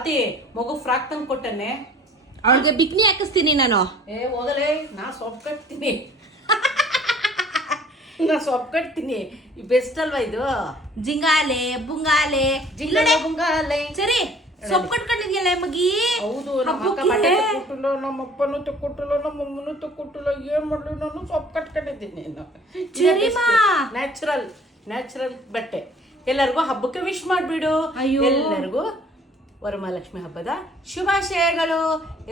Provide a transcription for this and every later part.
ಸ್ವಾತಿ ಮಗು ಫ್ರಾಕ್ ತಂದು ಕೊಟ್ಟನೆ. ಅವಳಿಗೆ ಬಿಕ್ನಿ ಹಾಕಿಸ್ತೀನಿ ನಾನು. ಹೋಗಲೇ, ನಾ ಸೊಪ್ಪು ಕಟ್ತೀನಿ. ನಾ ಸೊಪ್ಪು ಕಟ್ತೀನಿ. ಬೆಸ್ಟ್ ಅಲ್ವಾ ಇದು? ಜಿಂಗಾಲೆ ಬುಂಗಾಲೆ ಬುಂಗಾಲೆ. ಸರಿ, ಸೊಪ್ಪು ಕಟ್ಕೊಂಡಿದ್ಯಲ್ಲ ಮಗಿ. ಹೌದು, ನಮ್ಮ ಅಕ್ಕ ಬಟ್ಟೆ ತಕ್ಕೊಟ್ಟಿಲ್ಲ, ನಮ್ಮ ಅಪ್ಪನೂ ತಕ್ಕೊಟ್ಟಿಲ್ಲ, ನಮ್ಮ ಅಮ್ಮನೂ ತಕ್ಕೊಟ್ಟಿಲ್ಲ. ಏನ್ ಮಾಡ್ಲಿ, ನಾನು ಸೊಪ್ಪು ಕಟ್ಕೊಂಡಿದ್ದೀನಿ. ನ್ಯಾಚುರಲ್ ಬಟ್ಟೆ. ಎಲ್ಲರಿಗೂ ಹಬ್ಬಕ್ಕೆ ವಿಶ್ ಮಾಡ್ಬಿಡು. ಎಲ್ಲರಿಗೂ ವರಮಹಾಲಕ್ಷ್ಮಿ ಹಬ್ಬದ ಶುಭಾಶಯಗಳು.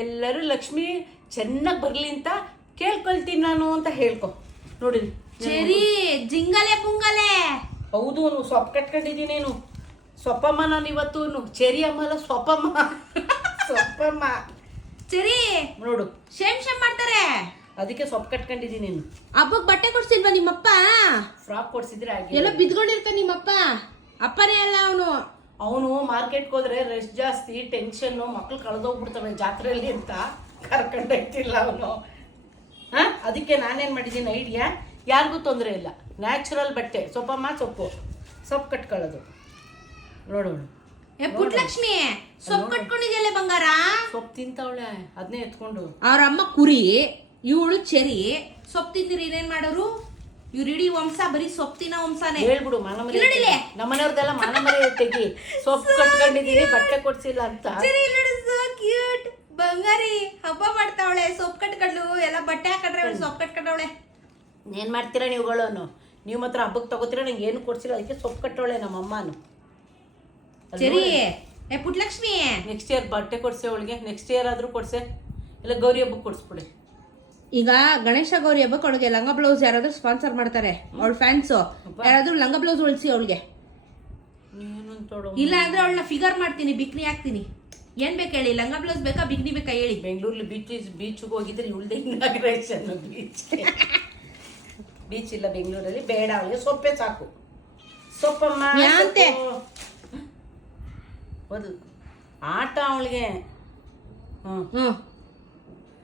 ಎಲ್ಲರೂ ಲಕ್ಷ್ಮಿ ಚೆನ್ನಾಗಿ ಬರ್ಲಿ ಅಂತ ಕೇಳ್ಕೊಳ್ತೀನಿ ನಾನು ಅಂತ ಹೇಳ್ಕೊ. ನೋಡಿ ಸರಿ, ಜಿಂಗಲೆ ಬುಂಗಲೆ. ಹೌದು, ಸೊಪ್ಪು ಕಟ್ಕೊಂಡಿದ್ದೀನಿ. ಸೊಪ್ಪಮ್ಮ. ನಾನು ಇವತ್ತು ಚೆರಿ ಅಮ್ಮ ಅಲ್ಲ, ಸೊಪ್ಪಮ್ಮ. ಸರಿ ನೋಡು, ಶೇಮ್ ಮಾಡ್ತಾರೆ, ಅದಕ್ಕೆ ಸೊಪ್ಪು ಕಟ್ಕೊಂಡಿದ್ದೀನಿ. ಹಬ್ಬಕ್ಕೆ ಬಟ್ಟೆ ಕೊಡ್ಸಿಲ್ವಾ ನಿಮ್ಮಪ್ಪ? ಫ್ರಾಕ್ ಕೊಡ್ಸಿದ್ರೆ ಎಲ್ಲ ಬಿದ್ಕೊಂಡಿರ್ತಾನೆ ನಿಮ್ಮಪ್ಪ. ಅಪ್ಪನೇ ಅಲ್ಲ ಅವನು ಮಾರ್ಕೆಟ್ಗೆ ಹೋದ್ರೆ ರೆಸ್ಟ್ ಜಾಸ್ತಿ, ಟೆನ್ಷನ್, ಮಕ್ಳು ಕಳೆದೋಗ್ಬಿಡ್ತವೆ ಜಾತ್ರೆಯಲ್ಲಿ ಅಂತ ಕರ್ಕೊಂಡೋಗ್ತಿಲ್ಲ ಅವನು. ಅದಕ್ಕೆ ನಾನೇನ್ ಮಾಡಿದ್ದೀನಿ ಐಡಿಯಾ, ಯಾರಿಗೂ ತೊಂದರೆ ಇಲ್ಲ. ನ್ಯಾಚುರಲ್ ಬಟ್ಟೆ. ಸೊಪ್ಪಮ್ಮ, ಸೊಪ್ಪು ಕಟ್ಕೊಳ್ಳೋದು. ನೋಡೋಣ. ಪುಟ್ಟಲಕ್ಷ್ಮಿ, ಸೊಪ್ಪು ಕಟ್ಕೊಂಡಿದ್ಯಲ್ಲ ಬಂಗಾರ? ಸೊಪ್ಪು ತಿಂತಾವಳೆ, ಅದನ್ನೇ ಎತ್ಕೊಂಡು. ಅವ್ರ ಅಮ್ಮ ಕುರಿ, ಇವಳು ಚೆರಿ. ಸೊಪ್ಪು ತಿಂದಿರಿ ಇನ್ನೇನ್ ಮಾಡೋರು? ಇವ್ರು ಇಡೀ ವಂಶ ಬರೀ ಸೊಪ್ಪು ತಿನ್ನೋ ವಂಶನೇ. ಹೇಳ್ಬಿಡು, ನಮ್ಮನೆಯವ್ರದೆಲ್ಲ ಮಾನಮರಿ ತೆಗಿ. ಸೊಪ್ಪು ಕಟ್ಕೊಂಡಿದೀನಿ, ಬಟ್ಟೆ ಕೊಡ್ಸಿಲ್ಲ ಅಂತ. ಕ್ಯೂಟ್ ಬಂಗಾರಿ ಹಬ್ಬ ಮಾಡ್ತಾವಳೆ. ಸೊಪ್ಪು ಕಟ್ಕೊಂಡು ಎಲ್ಲ ಬಟ್ಟೆ ಹಾಕೊಂಡ್ರೆ ಅವಳು ಸೊಪ್ಪು ಕಟ್ಕೊಂಡವಳೆ. ಏನ್ ಮಾಡ್ತೀರಾ ನೀವುಗಳನ್ನು? ನೀವು ಮಾತ್ರ ಹಬ್ಬಕ್ಕೆ ತಗೋತೀರಾ, ನಂಗೆ ಏನು ಕೊಡ್ಸಿಲ್ಲ. ಅದಕ್ಕೆ ಸೊಪ್ಪು ಕಟ್ಟೋಳೆ ನಮ್ಮಮ್ಮನು. ಸರಿ ಪುಟ್ಟಲಕ್ಷ್ಮಿ, ನೆಕ್ಸ್ಟ್ ಇಯರ್ ಬಟ್ಟೆ ಕೊಡ್ಸೆ ಅವಳಿಗೆ. ನೆಕ್ಸ್ಟ್ ಇಯರ್ ಆದ್ರೂ ಕೊಡ್ಸೆ, ಇಲ್ಲ ಗೌರಿ ಹಬ್ಬಕ್ಕೆ ಕೊಡಿಸ್ಬಿಡಿ. ಈಗ ಗಣೇಶ ಗೌರಿ ಹಬ್ಬಕ್ಕೆ ಅವಳಿಗೆ ಲಂಗ ಬ್ಲೌಸ್ ಯಾರಾದ್ರೂ ಸ್ಪಾನ್ಸರ್ ಮಾಡ್ತಾರೆ, ಅವಳ ಫ್ಯಾನ್ಸ್ ಯಾರಾದ್ರೂ ಲಂಗ ಬ್ಲೌಸ್ ಹೊಲಿಸಿ ಅವಳಿಗೆ. ಇಲ್ಲ ಅಂದ್ರೆ ಅವಳನ್ನ ಫಿಗರ್ ಮಾಡ್ತೀನಿ, ಬಿಕ್ನಿ ಹಾಕ್ತೀನಿ. ಏನ್ ಬೇಕು ಹೇಳಿ? ಲಂಗ ಬ್ಲೌಸ್ ಬೇಕಾ, ಬಿಕ್ನಿ ಬೇಕಾ ಹೇಳಿ? ಬೆಂಗಳೂರಲ್ಲಿ ಬೀಚ್ಗೆ ಹೋಗಿದ್ರೆ ಇವಳ್ದೆ ಇನಾಗ್ರೇಷನ್. ಬೀಚ್ ಇಲ್ಲ ಬೆಂಗಳೂರಲ್ಲಿ, ಬೇಡ ಅವಳಿಗೆ ಸೊಪ್ಪೆ ಸಾಕು. ಸೊಪ್ಪಮ್ಮ ಅಂತೆ ಆಟ ಅವಳಿಗೆ.